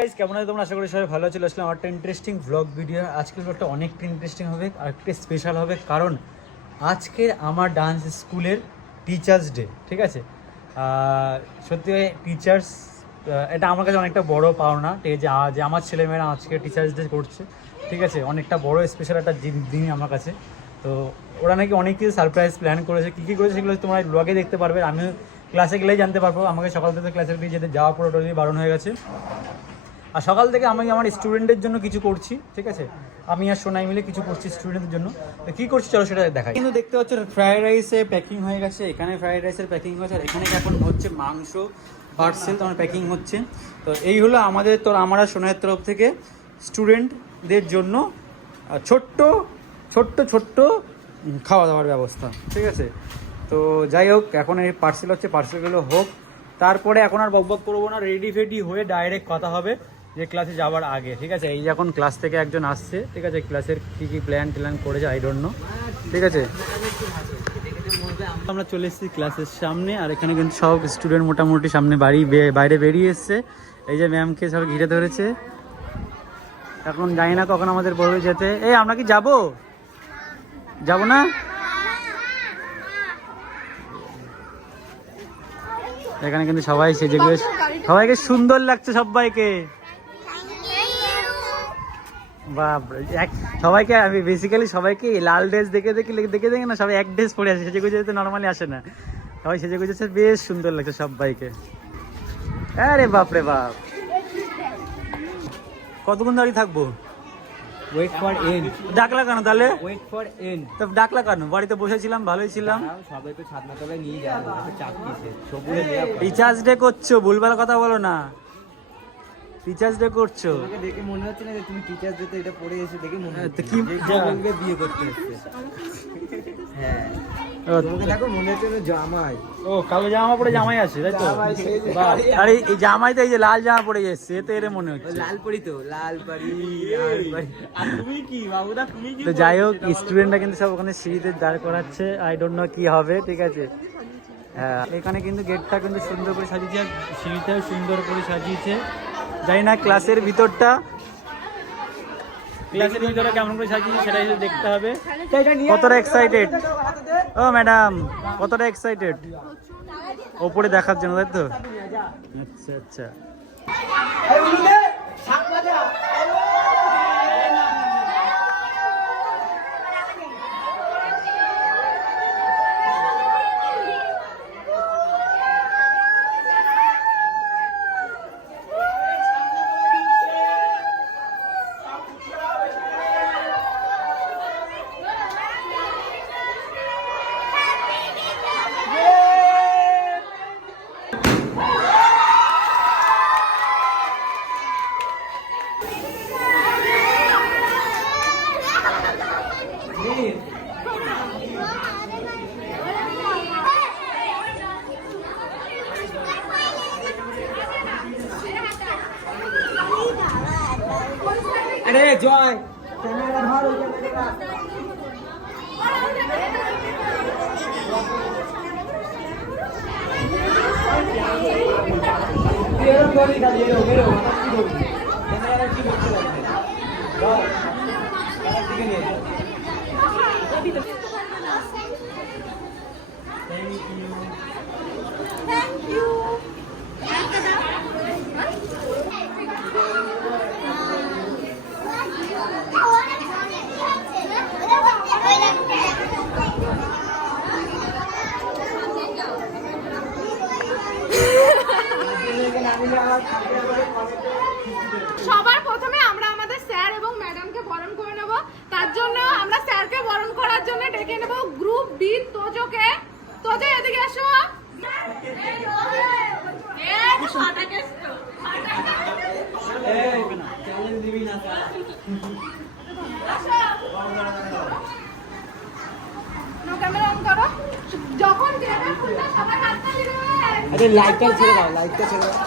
কেমন আছে তোমরা? আশা করি সবাই ভালো চলে আসলাম আমার একটা ইন্টারেস্টিং ব্লগ ভিডিও আজকের ব্লগটা অনেকটা ইন্টারেস্টিং হবে, আর একটা স্পেশাল হবে, কারণ আজকে আমার ডান্স স্কুলের টিচার্স ডে ঠিক আছে? সত্যি টিচার্স এটা আমার কাছে অনেকটা বড় পাওনা, ঠিক আছে? যে আমার ছেলেমেয়েরা আজকে টিচার্স ডে করছে, ঠিক আছে? অনেকটা বড় স্পেশাল একটা দিন- আমার কাছে। তো ওরা নাকি অনেক কিছু সারপ্রাইজ প্ল্যান করেছে। কী কী করেছে সেগুলো তোমরা ব্লগে দেখতে পারবে। আমি ক্লাসে গেলেই জানতে পারব। আমাকে সকাল থেকে ক্লাসে যেতে যাওয়া পুরো টোটালি বারণ হয়ে গেছে। আর সকাল থেকে আমি আমার স্টুডেন্টের জন্য কিছু করছি, ঠিক আছে? আমি আর সোনাই মিলে কিছু করছি স্টুডেন্টের জন্য। তো কী করছি চলো সেটা দেখাই। কিন্তু দেখতে পাচ্ছ ফ্রাইড রাইসে প্যাকিং হয়ে গেছে, এখানে ফ্রাইড রাইসের প্যাকিং হয়েছে, আর এখানে এখন হচ্ছে মাংস পার্সেল তোমার প্যাকিং হচ্ছে। তো এই হলো আমাদের তো আমরা সোনাইয়ের তরফ থেকে স্টুডেন্টদের জন্য ছোট্ট ছোট্ট ছোট্ট খাওয়া দাওয়ার ব্যবস্থা, ঠিক আছে? তো যাই হোক, এখন এই পার্সেল হচ্ছে পার্সেলগুলো হোক। তারপরে এখন আর বকবক করব না রেডি ফেডি হয়ে ডাইরেক্ট কথা হবে। যে ক্লাসে যাওয়ার আগে, ঠিক আছে? এই যে এখন ক্লাস থেকে একজন আসছে, ঠিক আছে ক্লাসের কী কী প্ল্যান ট্যান করেছে আই ডোন্ট ঠিক আছে? আমরা চলে এসেছি ক্লাসের সামনে, আর এখানে কিন্তু সব স্টুডেন্ট মোটামুটি সামনে বাড়ি বাইরে বেরিয়ে এসছে। এই যে ম্যামকে সব ঘিরে ধরেছে। এখন জানি না কখন আমাদের বলবে যেতে। এই, আমরা কি যাব? যাব না? এখানে কিন্তু সবাই সেজে সবাইকে সুন্দর লাগছে সবাইকে। বাপরে এক সবাইকে আমি বেসিক্যালি সবাইকে লাল ড্রেস দেখে দেখে দেখে দেখে না সবাই এক ড্রেস পরে আসে সেজে গুজে তো নর্মালি আসে না। সবাই সেজে গুজেছে বেশ সুন্দর লাগছে সবাইকে। আরে বাপরে বাপ। কতক্ষণ দাঁড়িয়ে থাকব? ওয়েট ফর এন্ড ডাকলা কেন তাহলে? ওয়েট ফর এন্ড তো ডাকলা কেন? বাড়িতে বসেছিলাম ভালোই ছিলাম। সবাই ছাদনা তলায় নিয়ে যাব চাপ দিয়েছে সবুজে রিচার্জ ডে করছ ভুলভাল কথা বলো না। রিচার্জ ডে করছ? তোমাকে দেখে মনে হচ্ছে না যে তুমি টিচার যেতে এটা পড়ে এসে দেখে মনে হ্যাঁ, হচ্ছে। কি- যে বলবে বিয়ে করতে এসছে। হ্যাঁ। তোমাকে দেখো মনে হচ্ছে না জামাই। ও কালো জামা পরে জামাই আছে তাই তো? আরে এই জামাই তো এই যে লাল জামা পরে এতে এর মনে হচ্ছে। লাল পরি তো লাল পাড়ি লাল তুমি কি বাবুদা তুমি কি তো যাই হোক স্টুডেন্টরা কিন্তু সব ওখানে সিঁড়িতে দাঁড় করাচ্ছে আই ডোন্ট নো কি হবে ঠিক আছে? হ্যাঁ এখানে কিন্তু গেটটা কিন্তু সুন্দর করে সাজিয়েছে আর সিঁড়িটাও সুন্দর করে সাজিয়েছে। জানি না ক্লাসের ভিতরটা। ক্লাসের ভিতরে কেমন করে সাজিয়েছি সেটাই দেখতে হবে। কতটা এক্সাইটেড ও ম্যাডাম কতটা এক্সাইটেড ওপরে দেখার জন্য তাই তো? আচ্ছা আচ্ছা আরে জয় Thank you. সবার প্রথমে আমরা আমাদের স্যার এবং ম্যাডামকে বরণ করে নেব তার জন্য আমরা স্যারকে বরণ করার জন্য ডেকে নেব গ্রুপ বি তোজোকে তোজো এদিকে আসো এই ছটাকে ক্যামেরা অন করো যখন দেবে ফুলটা সবাই হাততালি দেবে আরে লাইটটা ছেড়ে দাও লাইটটা ছেড়ে দাও।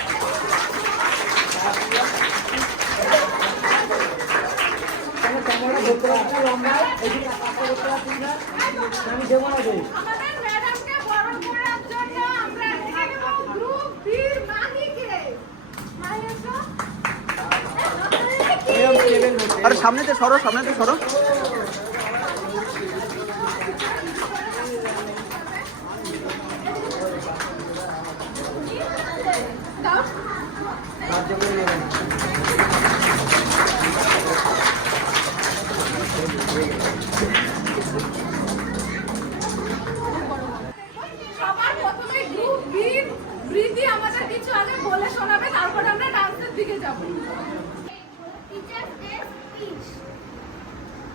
আমাদের ম্যাডামকে আরে সামনেতে সরো সামনেতে সরো।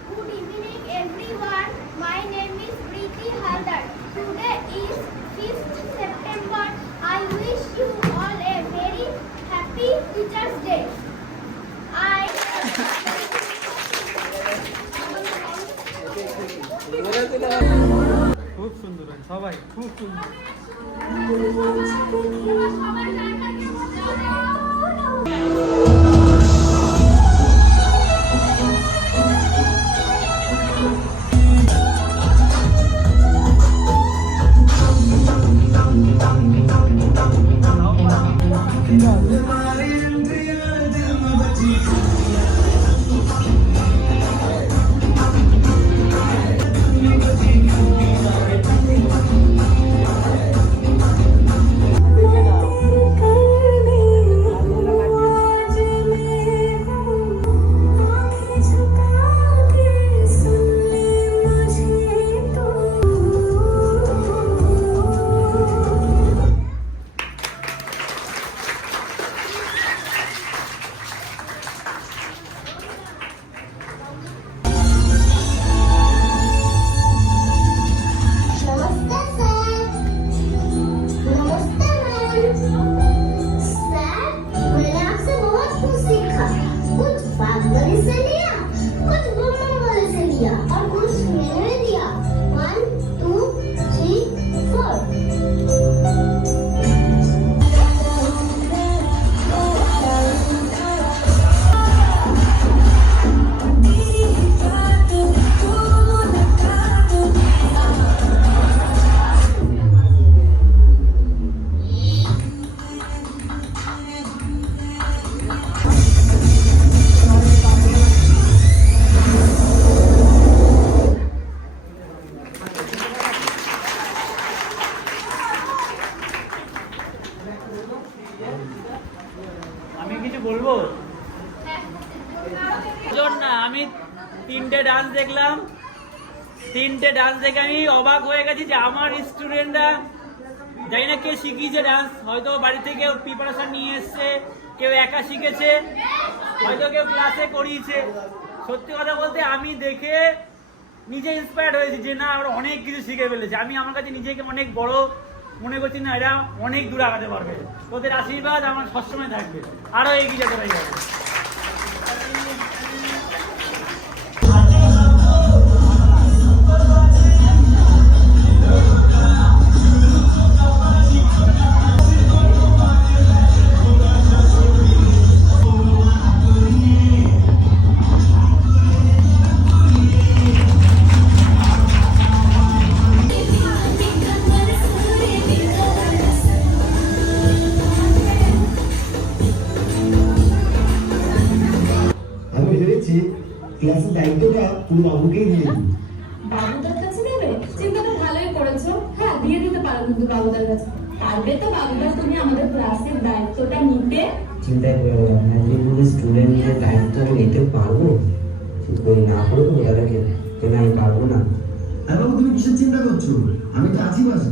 Good evening, everyone. My name is Preeti Haldar. Today is 5th September. I wish you all a very happy Teachers Day. I খুব সুন্দর সবাই খুব সুন্দর সবাই আমি তিনটে ডান্স দেখলাম। তিনটে ডান্স দেখে আমি অবাক হয়ে গেছি যে আমার স্টুডেন্টরা জানি না কে শিখিয়েছে ডান্স হয়তো বাড়ি থেকে প্রিপারেশন নিয়ে এসছে, কেউ একা শিখেছে, হয়তো কেউ ক্লাসে করিয়েছে। সত্যি কথা বলতে আমি দেখে নিজে ইন্সপায়ার্ড হয়েছি যে না আমরা অনেক কিছু শিখে ফেলেছি। আমি আমার কাছে নিজেকে অনেক বড় মনে করছি না, এরা অনেক দূর আগাতে পারবে। ওদের আশীর্বাদ আমার সবসময় থাকবে। আরও এগিয়ে যেতে পারি। বাবুকেই দিয়ে দিই বাবুদার কাছে দেবে চিন্তাটা ভালোই করেছ। হ্যাঁ দিয়ে দিতে পারো কিন্তু বাবুদার কাছে। পারবে তো বাবুদা তুমি আমাদের ক্লাসের দায়িত্বটা নিতে। চিন্তায় করে না যে কোনো স্টুডেন্টের দায়িত্ব আমি নিতে পারব করি না পারব তাদেরকে কেন আমি পারব না? আর বাবু তুমি কিসের চিন্তা করছ? আমি তো আছি বাসে।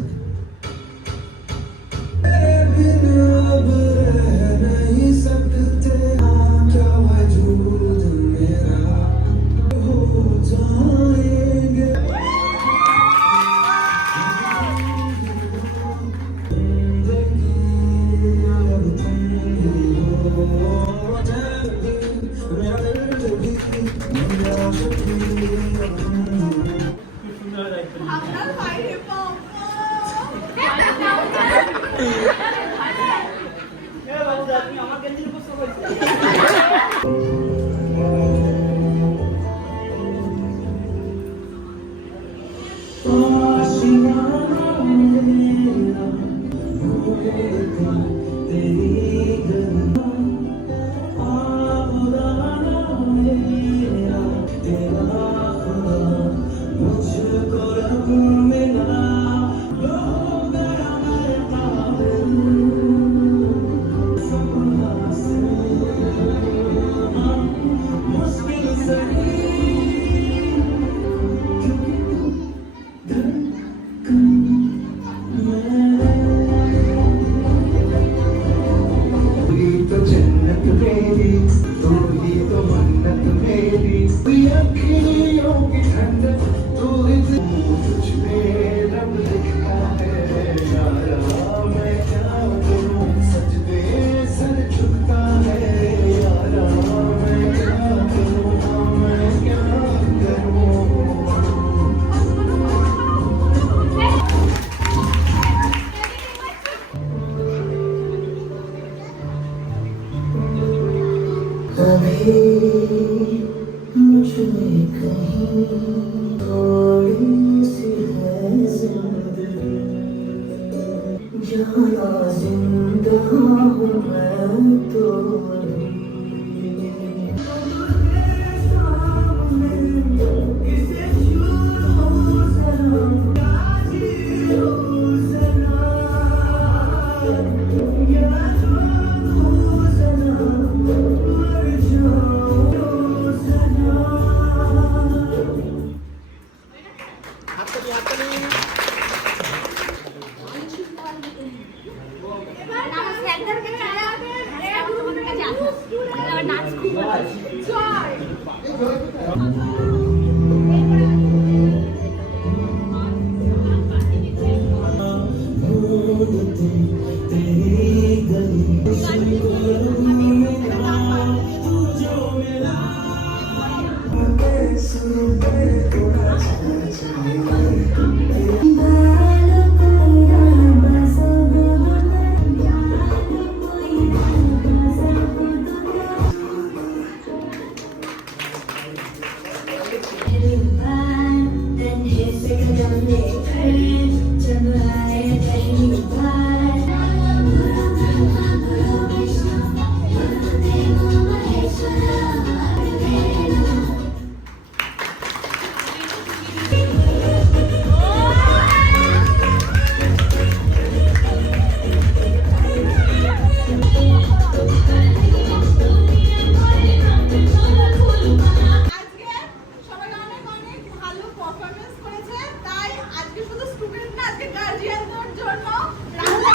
I'm নাচ খুব ভালো then here's the condemnation. ভালো করেছে তাই আজকে শুধু স্টুডেন্ট না আজকে গার্জিয়ানদের জন্য। রান্না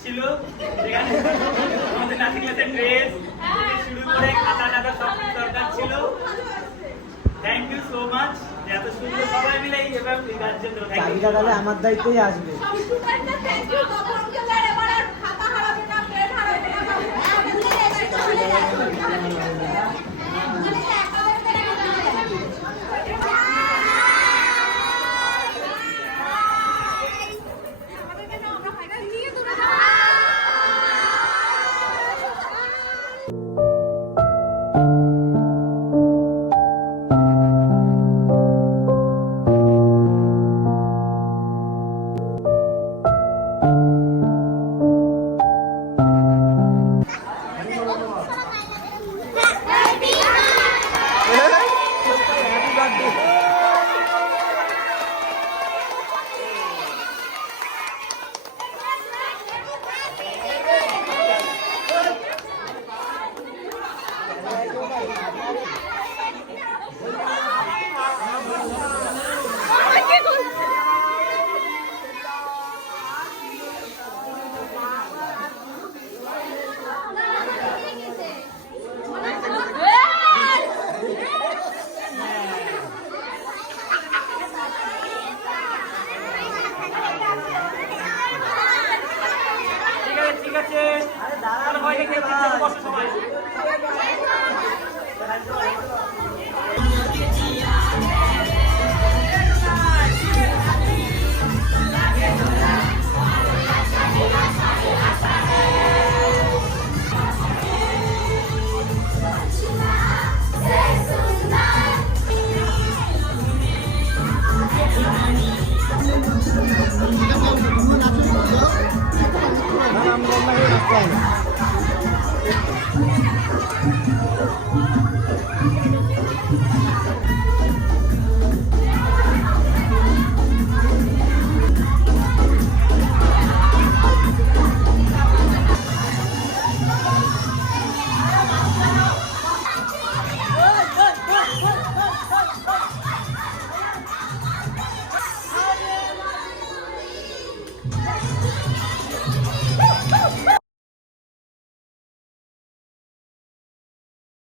ছিল আমাদের ড্রেস শুরু করে সব দরকার ছিল থ্যাংক ইউ সো মাচ এত সুন্দর সবাই মিলে আমার দায়িত্বই আসবে। আছে। তাহলে ভয়টা